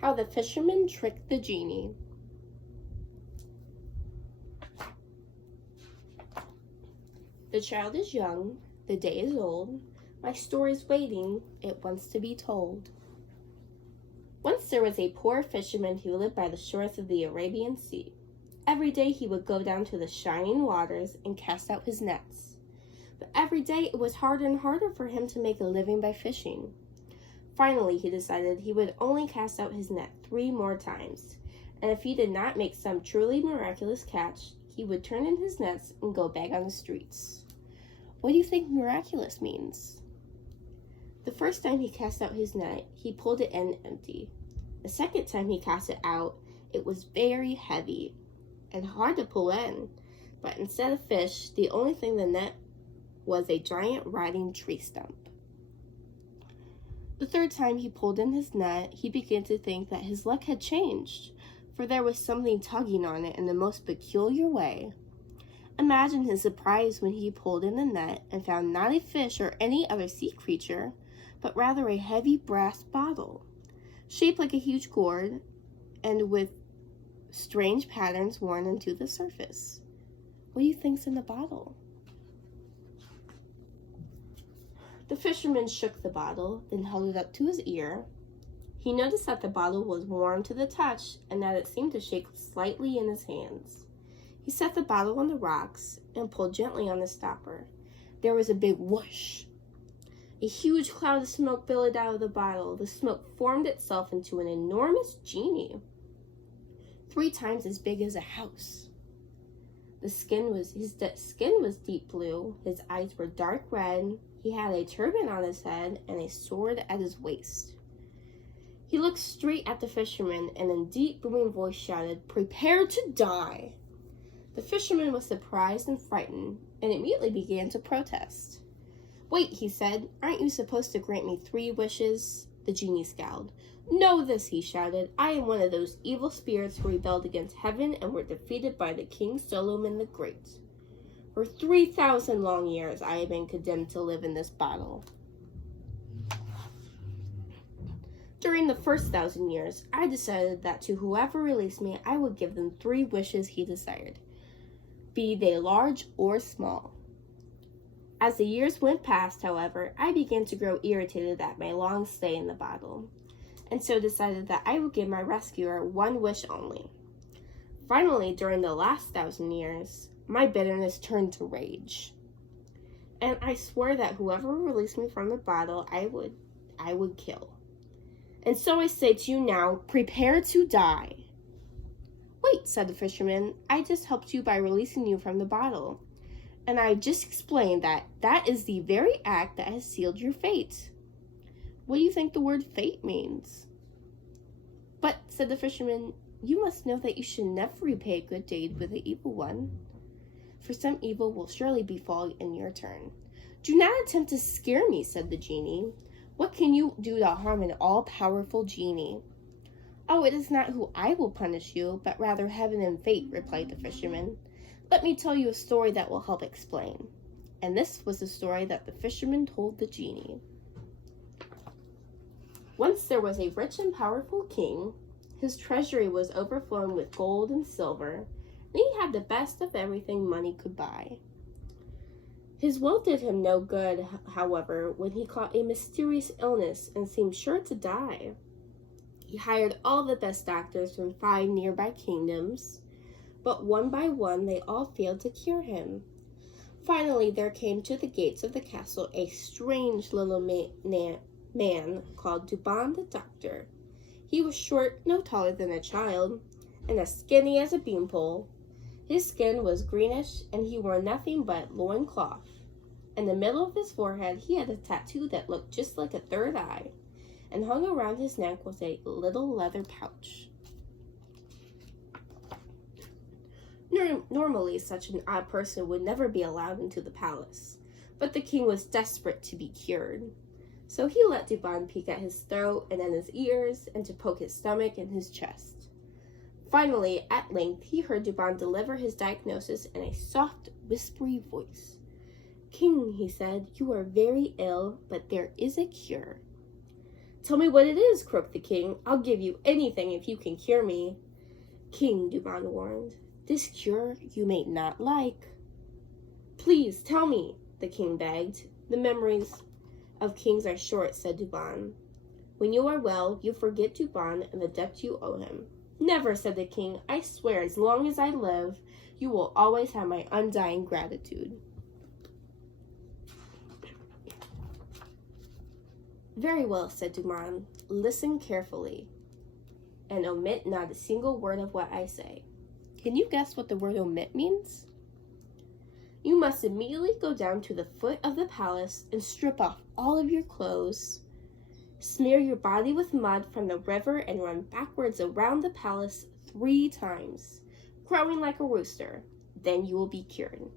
How the Fisherman Tricked the Genie. The child is young, the day is old, my story's waiting, it wants to be told. Once there was a poor fisherman who lived by the shores of the Arabian Sea. Every day he would go down to the shining waters and cast out his nets. But every day it was harder and harder for him to make a living by fishing. Finally, he decided he would only cast out his net 3 more times, and if he did not make some truly miraculous catch, he would turn in his nets and go back on the streets. What do you think miraculous means? The first time he cast out his net, he pulled it in empty. The second time he cast it out, it was very heavy and hard to pull in, but instead of fish, the only thing in the net was a giant rotting tree stump. The third time he pulled in his net, he began to think that his luck had changed, for there was something tugging on it in the most peculiar way. Imagine his surprise when he pulled in the net and found not a fish or any other sea creature, but rather a heavy brass bottle, shaped like a huge gourd and with strange patterns worn into the surface. What do you think's in the bottle? The fisherman shook the bottle, then held it up to his ear. He noticed that the bottle was warm to the touch and that it seemed to shake slightly in his hands. He set the bottle on the rocks and pulled gently on the stopper. There was a big whoosh. A huge cloud of smoke billowed out of the bottle. The smoke formed itself into an enormous genie, 3 times as big as a house. His skin was deep blue, his eyes were dark red, he had a turban on his head and a sword at his waist. He looked straight at the fisherman and in a deep booming voice shouted, "Prepare to die!" The fisherman was surprised and frightened and immediately began to protest. "Wait," he said, "aren't you supposed to grant me 3 wishes?" The genie scowled. "Know this," he shouted, "I am one of those evil spirits who rebelled against heaven and were defeated by the King Solomon the Great. For 3,000 long years I have been condemned to live in this bottle. During the first 1,000 years, I decided that to whoever released me, I would give them 3 wishes he desired, be they large or small. As the years went past, however, I began to grow irritated at my long stay in the bottle, and so decided that I would give my rescuer 1 wish only. Finally, during the last 1,000 years, my bitterness turned to rage, and I swore that whoever released me from the bottle, I would kill. And so I say to you now, prepare to die." "Wait," said the fisherman, "I just helped you by releasing you from the bottle. And I just explained that that is the very act that has sealed your fate. What do you think the word fate means?" "But," said the fisherman, "you must know that you should never repay a good deed with an evil one. For some evil will surely befall in your turn." "Do not attempt to scare me," said the genie. "What can you do to harm an all-powerful genie?" "Oh, it is not who I will punish you, but rather heaven and fate," replied the fisherman. "Let me tell you a story that will help explain." And this was the story that the fisherman told the genie. Once there was a rich and powerful king. His treasury was overflowing with gold and silver, and he had the best of everything money could buy. His wealth did him no good, however, when he caught a mysterious illness and seemed sure to die. He hired all the best doctors from 5 nearby kingdoms, but one by one they all failed to cure him. Finally, there came to the gates of the castle a strange little man called Duban the Doctor. He was short, no taller than a child, and as skinny as a beanpole. His skin was greenish, and he wore nothing but loin cloth. In the middle of his forehead, he had a tattoo that looked just like a third eye, and hung around his neck was a little leather pouch. Normally, such an odd person would never be allowed into the palace, but the king was desperate to be cured. So he let Duban peek at his throat and at his ears, and to poke his stomach and his chest. Finally, at length, he heard Duban deliver his diagnosis in a soft, whispery voice. "King," he said, "you are very ill, but there is a cure." Tell me what it is, croaked the king. I'll give you anything if you can cure me. King, Duban warned, this cure you may not like. Please, tell me, the king begged. The memories of kings are short, said Duban. When you are well, you forget Duban and the debt you owe him. Never, said the king. I swear, as long as I live, you will always have my undying gratitude. Very well, said Duban. Listen carefully, and omit not a single word of what I say. Can you guess what the word omit means? You must immediately go down to the foot of the palace and strip off all of your clothes. Smear your body with mud from the river and run backwards around the palace 3 times, crowing like a rooster. Then you will be cured.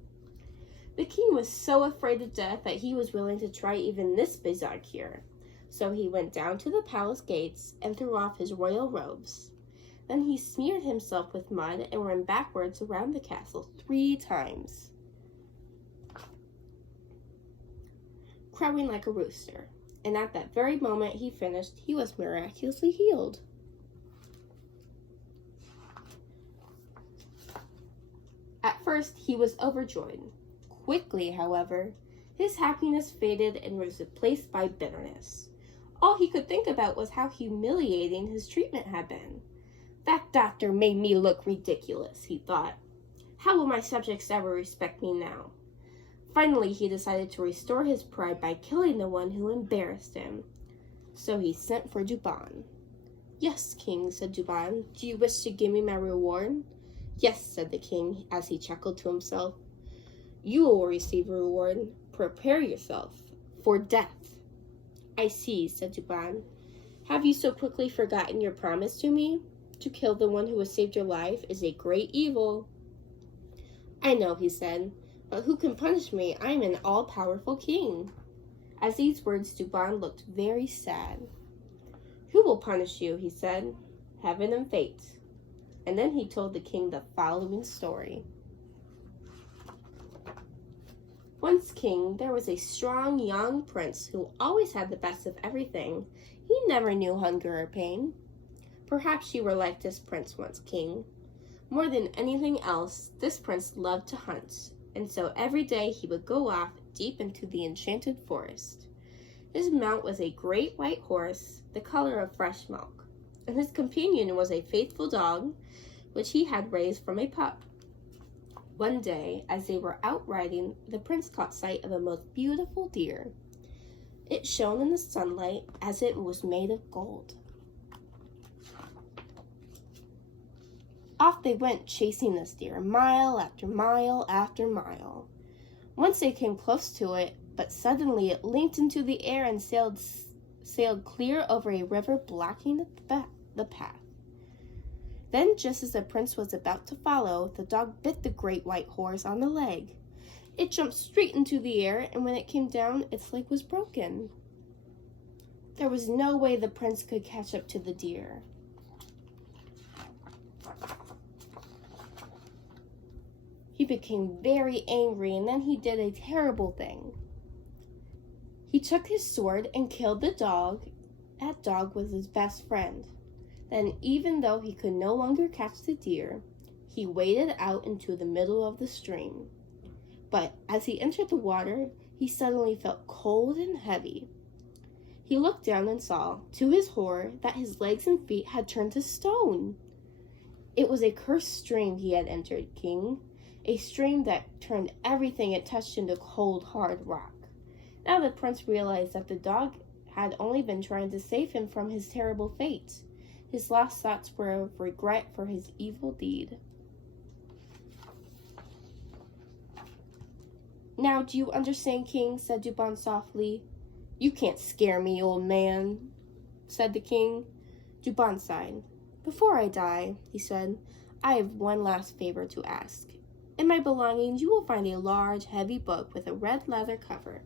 The king was so afraid of death that he was willing to try even this bizarre cure. So he went down to the palace gates and threw off his royal robes. Then he smeared himself with mud and ran backwards around the castle 3 times, crowing like a rooster. And at that very moment he finished, he was miraculously healed. At first, he was overjoyed. Quickly, however, his happiness faded and was replaced by bitterness. All he could think about was how humiliating his treatment had been. That doctor made me look ridiculous, he thought. How will my subjects ever respect me now? Finally, he decided to restore his pride by killing the one who embarrassed him. So he sent for Duban. Yes, king, said Duban. Do you wish to give me my reward? Yes, said the king, as he chuckled to himself. You will receive a reward. Prepare yourself for death. I see, said Duban. Have you so quickly forgotten your promise to me? To kill the one who has saved your life is a great evil. I know, he said, but who can punish me? I am an all-powerful king. At these words, Duban looked very sad. Who will punish you? He said. Heaven and fate. And then he told the king the following story. Once king, there was a strong young prince who always had the best of everything. He never knew hunger or pain. Perhaps you were like this prince once, king. More than anything else, this prince loved to hunt, and so every day he would go off deep into the enchanted forest. His mount was a great white horse, the color of fresh milk, and his companion was a faithful dog, which he had raised from a pup. One day, as they were out riding, the prince caught sight of a most beautiful deer. It shone in the sunlight as it was made of gold. Off they went chasing this deer, mile after mile after mile. Once they came close to it, but suddenly it leaped into the air and sailed clear over a river, blocking the path. Then, just as the prince was about to follow, the dog bit the great white horse on the leg. It jumped straight into the air, and when it came down, its leg was broken. There was no way the prince could catch up to the deer. He became very angry, and then he did a terrible thing. He took his sword and killed the dog. That dog was his best friend. Then, even though he could no longer catch the deer, he waded out into the middle of the stream. But as he entered the water, he suddenly felt cold and heavy. He looked down and saw, to his horror, that his legs and feet had turned to stone. It was a cursed stream he had entered, king, a stream that turned everything it touched into cold, hard rock. Now the prince realized that the dog had only been trying to save him from his terrible fate. His last thoughts were of regret for his evil deed. Now, do you understand, king? Said Duban softly. You can't scare me, old man, said the king. Duban sighed. Before I die, he said, I have one last favor to ask. In my belongings, you will find a large, heavy book with a red leather cover.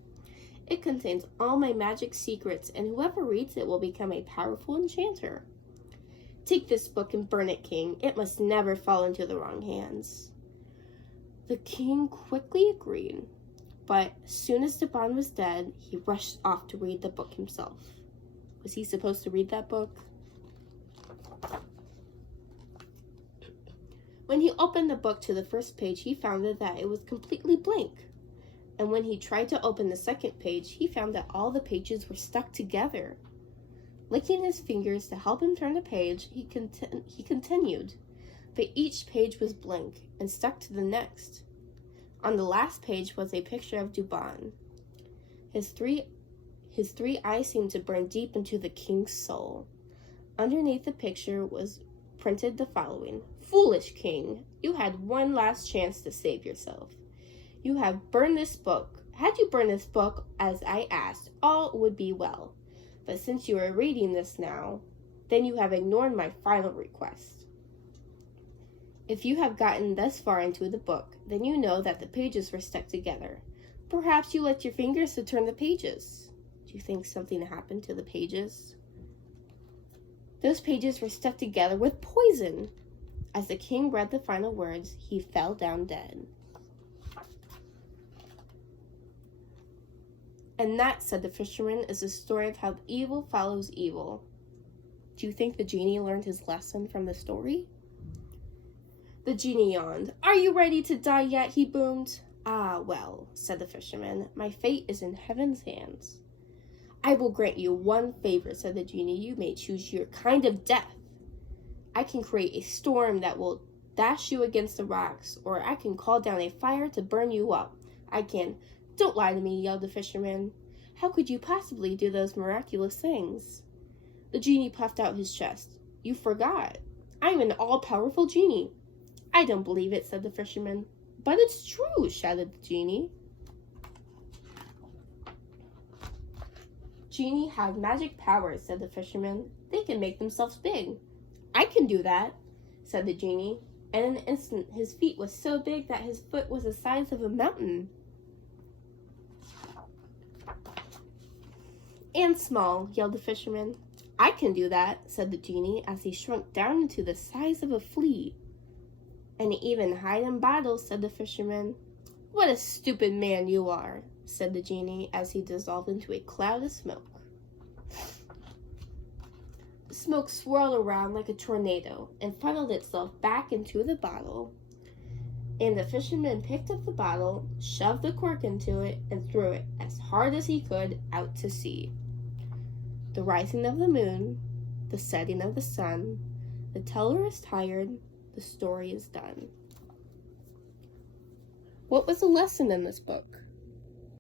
It contains all my magic secrets, and whoever reads it will become a powerful enchanter. Take this book and burn it, king. It must never fall into the wrong hands. The king quickly agreed, but as soon as Duban was dead, he rushed off to read the book himself. Was he supposed to read that book? When he opened the book to the first page, he found that it was completely blank. And when he tried to open the second page, he found that all the pages were stuck together. Licking his fingers to help him turn the page, he continued, but each page was blank and stuck to the next. On the last page was a picture of Dubon. His three eyes seemed to burn deep into the king's soul. Underneath the picture was printed the following: "Foolish king, you had one last chance to save yourself. You have burned this book. Had you burned this book as I asked, all would be well. But since you are reading this now, then you have ignored my final request. If you have gotten thus far into the book, then you know that the pages were stuck together. Perhaps you licked your fingers to turn the pages. Do you think something happened to the pages? Those pages were stuck together with poison." As the king read the final words, he fell down dead. And that, said the fisherman, is the story of how evil follows evil. Do you think the genie learned his lesson from the story? The genie yawned. "Are you ready to die yet?" he boomed. "Ah, well," said the fisherman, "my fate is in heaven's hands." "I will grant you one favor," said the genie. "You may choose your kind of death. I can create a storm that will dash you against the rocks, or I can call down a fire to burn you up. I can—" "Don't lie to me," yelled the fisherman. "How could you possibly do those miraculous things?" The genie puffed out his chest. "You forgot. I am an all-powerful genie." "I don't believe it," said the fisherman. "But it's true," shouted the genie. "Genie have magic powers," said the fisherman. "They can make themselves big." "I can do that," said the genie. And in an instant, his feet was so big that his foot was the size of a mountain. "And small," yelled the fisherman. "I can do that," said the genie, as he shrunk down into the size of a flea. "And even hide in bottles," said the fisherman. "What a stupid man you are," said the genie, as he dissolved into a cloud of smoke. The smoke swirled around like a tornado and funneled itself back into the bottle. And the fisherman picked up the bottle, shoved the cork into it, and threw it as hard as he could out to sea. The rising of the moon, the setting of the sun, the teller is tired, the story is done. What was the lesson in this book?